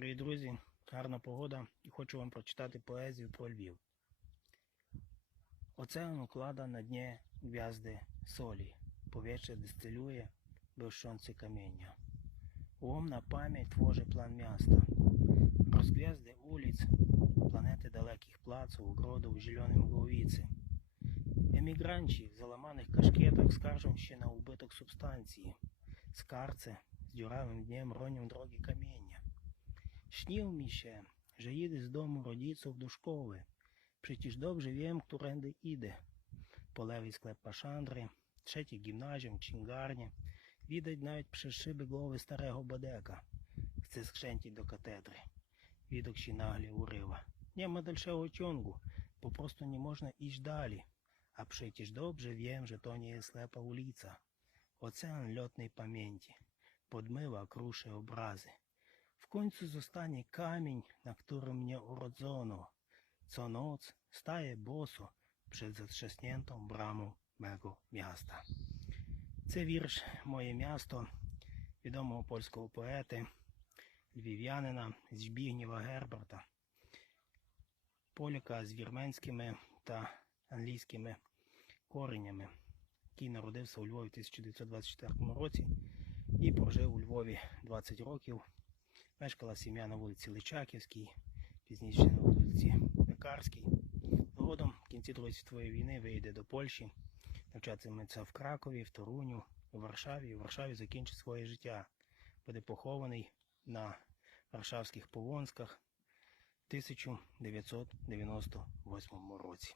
Привіт, друзі! Гарна погода і хочу вам прочитати поезію про Львів. Оцеан уклада на дні гвязди солі, повітря дистилює безшонці каміння. Умна пам'ять творить план міста, розгвязди улиц, планети далеких плаців, угродов, зеленим гловіці. Емігранчі в заламаних кашкетах скаржим ще на убиток субстанції, скарце з дюравим днем ронім дороги каміння. Śnił mi się, że jedę z domu rodziców do szkoły. Przecież dobrze wiem, którędy idę. Po lewej sklep Paszandry, trzeci gimnazjum, księgarnię. Widać nawet przez szyby głowy starego Bodeka. Chce skrzęcić do katedry. Widok się nagle urywa. Nie ma dalszego ciągu, po prostu nie można iść dalej. A przecież dobrze wiem, że to nie jest ślepa ulica. Ocean lotnej pamięci. Podmywa, kruszy obrazy. Końcu zostanie kamień, na którym mnie urodzono. Co noc staję boso przed zatrzaśniętą bramą mego miasta. Це вірш Моє місто відомого польського поети, львів'янина Збігнєва Герберта, поляка з вірменськими та англійськими коренями, який народився у Львові в 1924 році і прожив у Львові 20 років. Мешкала сім'я на вулиці Личаківській, пізніше на вулиці Пекарській. Згодом в кінці Другої світової війни вийде до Польщі, навчатиметься в Кракові, в Торуню, у Варшаві. У Варшаві закінчить своє життя. Буде похований на Варшавських Повонсках в 1998 році.